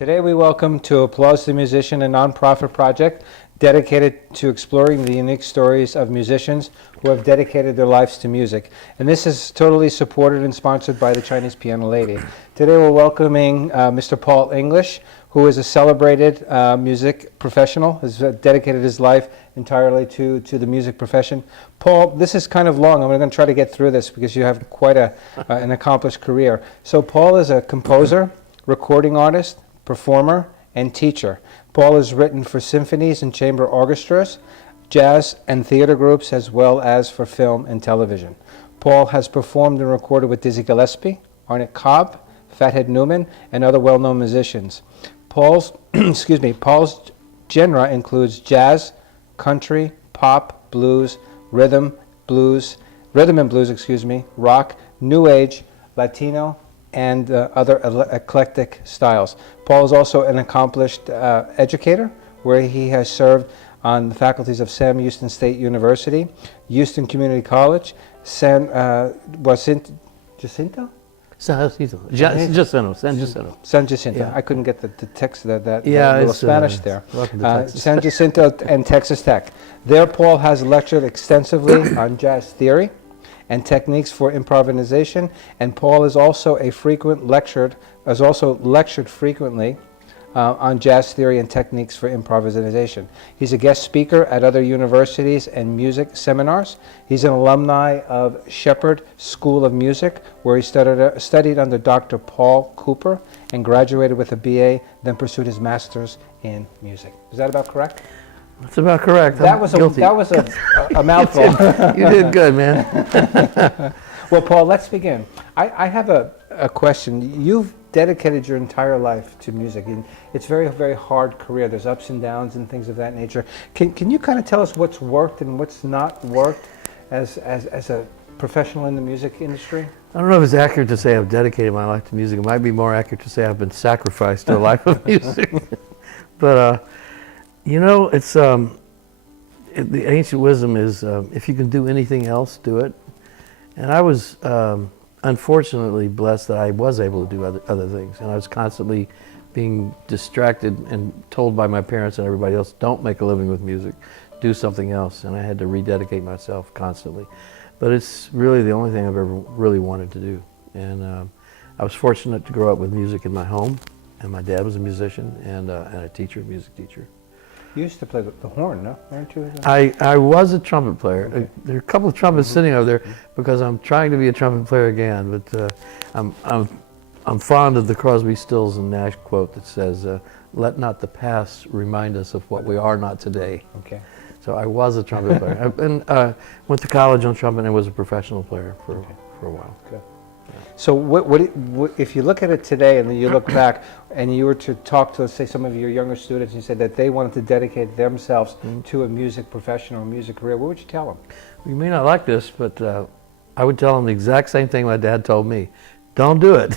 Today we welcome to Applause the Musician, a nonprofit project dedicated to exploring the unique stories of musicians who have dedicated their lives to music. And this is totally supported and sponsored by the Chinese Piano Lady. Today we're welcoming Mr. Paul English, who is a celebrated music professional, has dedicated his life entirely to the music profession. Paul, this is kind of long. I'm going to try to get through this because you have quite an accomplished career. So Paul is a composer, recording artist, performer, and teacher. Paul has written for symphonies and chamber orchestras, jazz and theater groups, as well as for film and television. Paul has performed and recorded with Dizzy Gillespie, Arnett Cobb, Fathead Newman, and other well-known musicians. Paul's Paul's genre includes jazz, country, pop, blues, rhythm and blues, rock, new age, Latino, and other eclectic styles. Paul is also an accomplished educator, where he has served on the faculties of Sam Houston State University, Houston Community College, San Jacinto. San Jacinto. Yeah. I couldn't get the text of that yeah, little Spanish there. Texas. San Jacinto and Texas Tech. There, Paul has lectured extensively on jazz theory and techniques for improvisation, and Paul is also lectured frequently on jazz theory and techniques for improvisation. He's a guest speaker at other universities and music seminars. He's an alumni of Shepherd School of Music, where he studied under Dr. Paul Cooper and graduated with a BA, then pursued his master's in music. Is that about correct? That's about correct. That was a mouthful. You did good, man. Well, Paul, let's begin. I have a question. You've dedicated your entire life to music, and it's a very, very hard career. There's ups and downs and things of that nature. Can you kind of tell us what's worked and what's not worked as a professional in the music industry? I don't know if it's accurate to say I've dedicated my life to music. It might be more accurate to say I've been sacrificed to a life of music. But you know, it's the ancient wisdom is if you can do anything else, do it. And I was unfortunately blessed that I was able to do other things, and I was constantly being distracted and told by my parents and everybody else, don't make a living with music, do something else, and I had to rededicate myself constantly. But it's really the only thing I've ever really wanted to do. And I was fortunate to grow up with music in my home, and my dad was a musician and a music teacher. You used to play the horn, no? Weren't you? I was a trumpet player. Okay. There are a couple of trumpets sitting over there because I'm trying to be a trumpet player again. But I'm fond of the Crosby, Stills and Nash quote that says, "Let not the past remind us of what we are not today." Okay. So I was a trumpet player, and went to college on trumpet and was a professional player for a while. Good. So what if you look at it today and you look back and you were to talk to, let's say, some of your younger students, and you said that they wanted to dedicate themselves to a music profession or a music career, what would you tell them? You may not like this, but I would tell them the exact same thing my dad told me. Don't do it.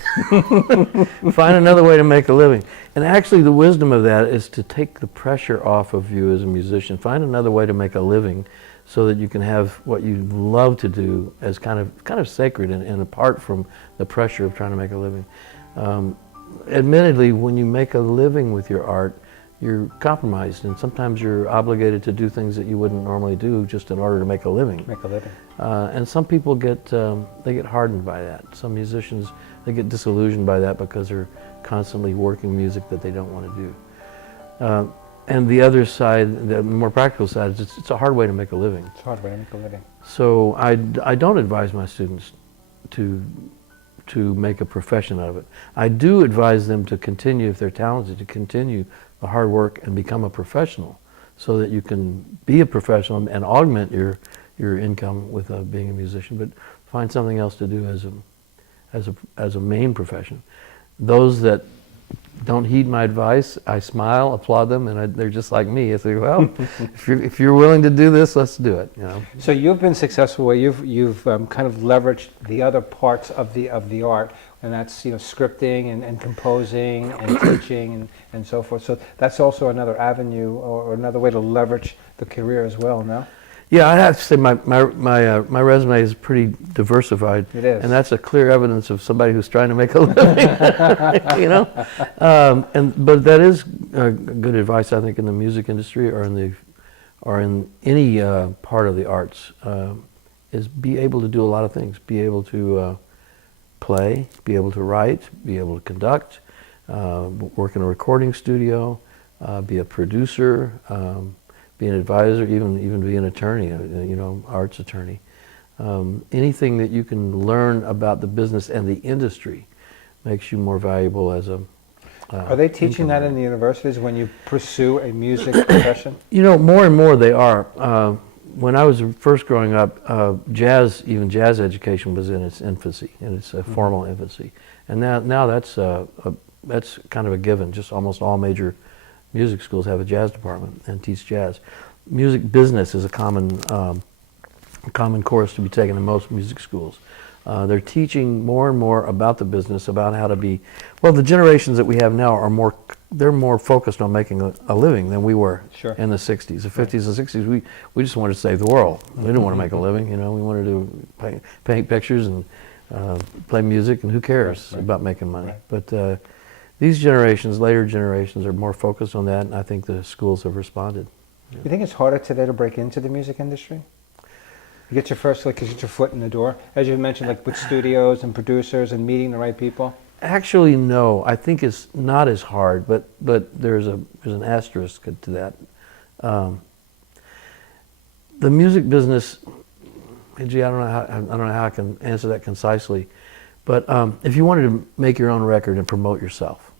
Find another way to make a living. And actually the wisdom of that is to take the pressure off of you as a musician. Find another way to make a living so that you can have what you love to do as kind of sacred and apart from the pressure of trying to make a living. Admittedly, when you make a living with your art, you're compromised, and sometimes you're obligated to do things that you wouldn't normally do just in order to make a living. And some people get hardened by that. Some musicians, they get disillusioned by that because they're constantly working music that they don't want to do. And the other side, the more practical side, is it's a hard way to make a living. It's a hard way to make a living. So I don't advise my students to make a profession out of it. I do advise them to continue, if they're talented, to continue the hard work and become a professional, so that you can be a professional and augment your income with being a musician, but find something else to do as a main profession. Those that don't heed my advice, I smile, applaud them, and they're just like me. I say, well, if you're willing to do this, let's do it. You know. So you've been successful where you've kind of leveraged the other parts of the art, and that's scripting and composing and teaching and so forth. So that's also another avenue or another way to leverage the career as well. No. Yeah, I have to say my resume is pretty diversified. It is. And that's a clear evidence of somebody who's trying to make a living, you know? But that is good advice, I think, in the music industry or in any part of the arts, is be able to do a lot of things. Be able to play, be able to write, be able to conduct, work in a recording studio, be a producer, be an advisor, even be an attorney, you know, arts attorney. Anything that you can learn about the business and the industry makes you more valuable as a Are they teaching that in the universities when you pursue a music profession? You know, more and more they are. When I was first growing up, even jazz education was in its infancy, in its formal infancy. And now that's kind of a given. Just almost all major music schools have a jazz department and teach jazz. Music business is a common course to be taken in most music schools. They're teaching more and more about the business, about how to be, well, the generations that we have now are they're more focused on making a living than we were in the 60s. The 50s and 60s, we just wanted to save the world. We didn't want to make a living, you know, we wanted to paint pictures and play music, and who cares about making money. But these generations, later generations, are more focused on that, and I think the schools have responded. You think it's harder today to break into the music industry? You get your first, like, you get your foot in the door, as you mentioned, like with studios and producers and meeting the right people? Actually, no. I think it's not as hard, but there's an asterisk to that. The music business, gee, I don't know how I can answer that concisely, but if you wanted to make your own record and promote yourself,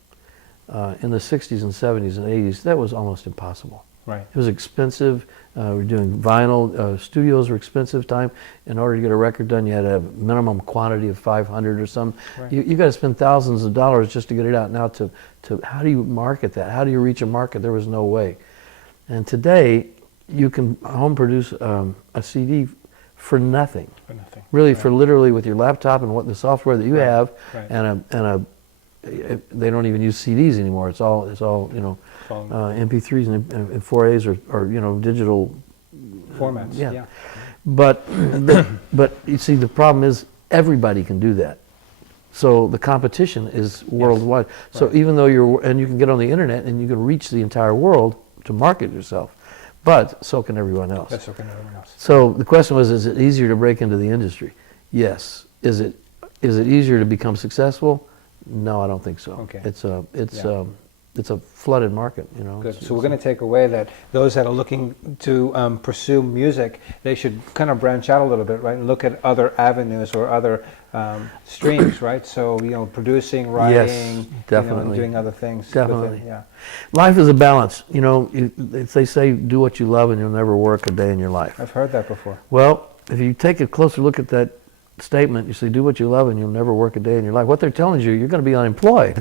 in the 60s and 70s and 80s, that was almost impossible. Right. It was expensive. We're doing vinyl. Studios were expensive time. In order to get a record done, you had to have a minimum quantity of 500 or something. Right. You got to spend thousands of dollars just to get it out. Now, to how do you market that? How do you reach a market? There was no way. And today, you can home produce a CD for nothing. For nothing. Really, for literally with your laptop and what the software that you have, and they don't even use CDs anymore. It's all you know, MP3s and 4As or you know, digital formats. Yeah. But you see, the problem is everybody can do that. So the competition is worldwide. So even though you can get on the internet and you can reach the entire world to market yourself, but so can everyone else. So can everyone else. So the question was, is it easier to break into the industry? Yes. Is it easier to become successful? No, I don't think so. Okay. It's a flooded market, you know. Good. So we're going to take away that those that are looking to pursue music, they should kind of branch out a little bit, right, and look at other avenues or other streams, right? So, you know, producing, writing, definitely. You know, and doing other things. Definitely. Yeah. Life is a balance. You know, they say do what you love and you'll never work a day in your life. I've heard that before. Well, if you take a closer look at that statement, you say do what you love and you'll never work a day in your life. What they're telling you, you're going to be unemployed.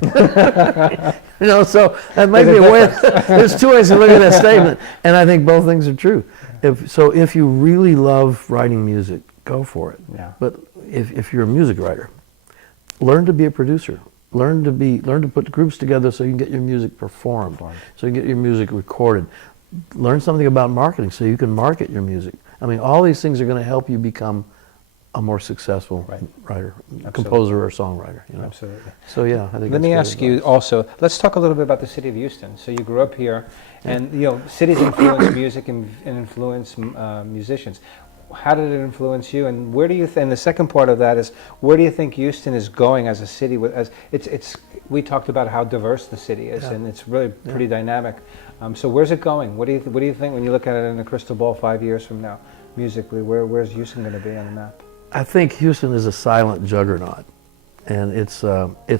You know, so that might be a way. There's two ways to look at that statement, and I think both things are true. If you really love writing music, go for it. Yeah. But if you're a music writer, learn to be a producer. Learn to put groups together so you can get your music performed, so you can get your music recorded. Learn something about marketing so you can market your music. I mean, all these things are going to help you become a more successful writer, composer, or songwriter. You know? Absolutely. So yeah, I think. Let me ask you also. Let's talk a little bit about the city of Houston. So you grew up here, and you know, cities influence music and influence musicians. How did it influence you, and where do you? And the second part of that is, where do you think Houston is going as a city? We talked about how diverse the city is, and it's really pretty dynamic. So where's it going? What do you think when you look at it in a crystal ball 5 years from now, musically? Where's Houston going to be on the map? I think Houston is a silent juggernaut, and it's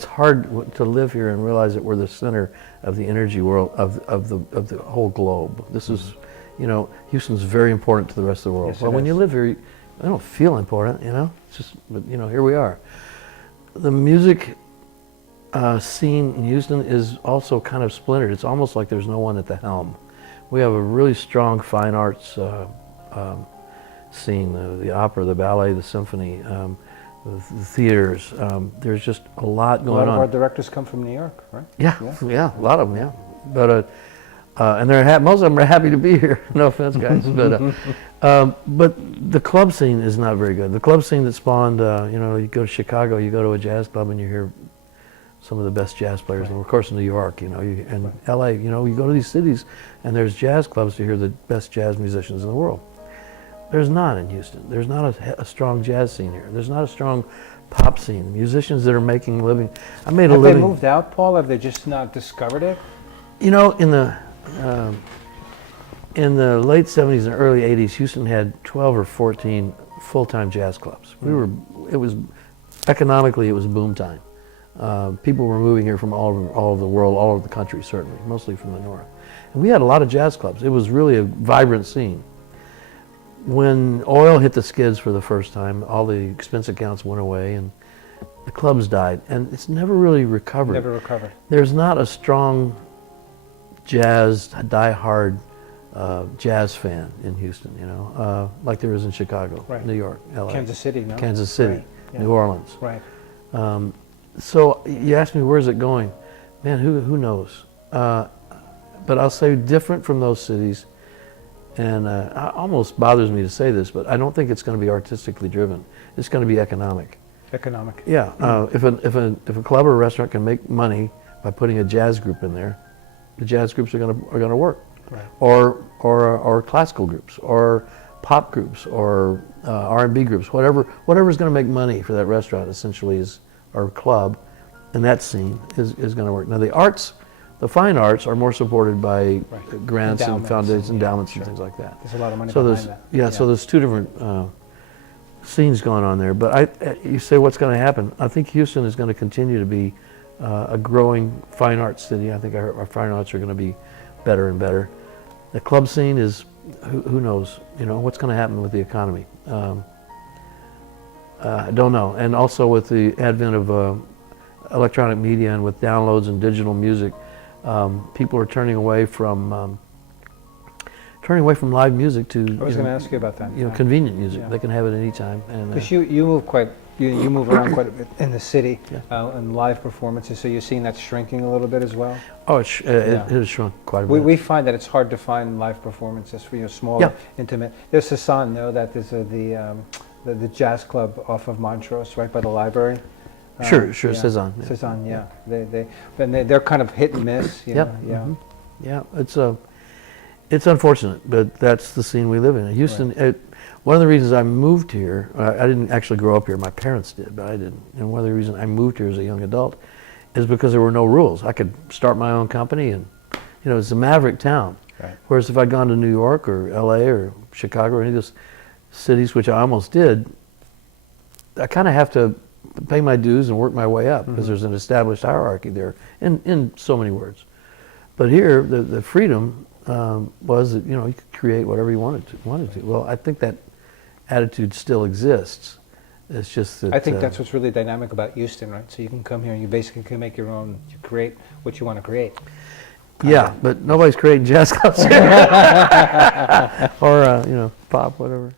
hard to live here and realize that we're the center of the energy world of the whole globe. This is, you know, Houston's very important to the rest of the world. Yes, well, when you live here, I don't feel important, you know. It's just, but you know, here we are. The music scene in Houston is also kind of splintered. It's almost like there's no one at the helm. We have a really strong fine arts scene, the opera, the ballet, the symphony, the theaters. There's just a lot going on. A lot of our directors come from New York, right? Yeah, a lot of them, yeah. But And most of them are happy to be here. No offense, guys, but the club scene is not very good. The club scene that spawned, you go to Chicago, you go to a jazz club, and you hear some of the best jazz players. And of course, in New York, and LA, you go to these cities, and there's jazz clubs to hear the best jazz musicians in the world. There's not in Houston. There's not a strong jazz scene here. There's not a strong pop scene. Musicians that are making a living. I made a living. Have they moved out, Paul? Have they just not discovered it? In the late 70s and early 80s, Houston had 12 or 14 full-time jazz clubs. Economically, it was boom time. People were moving here from all over the world, all over the country, certainly, mostly from the north. And we had a lot of jazz clubs. It was really a vibrant scene. When oil hit the skids for the first time, all the expense accounts went away and the clubs died. And it's never really recovered. Never recovered. There's not a strong die-hard jazz fan in Houston, like there is in Chicago, right. New York, LA. Kansas City, no? Kansas City, right. Yeah. New Orleans. Right. So you asked me, where's it going? Man, who knows? But I'll say different from those cities, and it almost bothers me to say this, but I don't think it's going to be artistically driven. It's going to be economic. Economic. Yeah. If a club or a restaurant can make money by putting a jazz group in there, the jazz groups are going to work. Right. Or classical groups, or pop groups, or R&B groups, whatever's going to make money for that restaurant essentially or club, and that scene is going to work. Now the fine arts are more supported by grants and foundations, endowments, and things like that. There's a lot of money behind that. Yeah, so there's two different scenes going on there. But you say what's going to happen? I think Houston is going to continue to be a growing fine arts city. I think our fine arts are going to be better and better. The club scene is, who knows, what's going to happen with the economy. I don't know. And also with the advent of electronic media and with downloads and digital music, people are turning away from live music to. I was going to ask you about that. Convenient music. Yeah. They can have it anytime. Because you move around quite a bit in the city, and live performances. So you're seeing that shrinking a little bit as well. Oh, it has shrunk quite a bit. We find that it's hard to find live performances for small, intimate. There's Sasan, that there's the jazz club off of Montrose, right by the library. Sure, Sasan. Sasan, yeah. They're kind of hit and miss. Yeah, it's unfortunate, but that's the scene we live in. Houston. Right. One of the reasons I moved here, I didn't actually grow up here. My parents did, but I didn't. And one of the reasons I moved here as a young adult is because there were no rules. I could start my own company, and it's a maverick town. Right. Whereas if I'd gone to New York or LA or Chicago or any of those cities, which I almost did, I kind of have to pay my dues and work my way up because there's an established hierarchy there in so many words. But here, the freedom was that you could create whatever you wanted to. Well, I think that attitude still exists. It's just that I think that's what's really dynamic about Houston, right? So you can come here and you basically can make your own. You create what you want to create. Yeah, but nobody's creating jazz clubs here, or pop, whatever.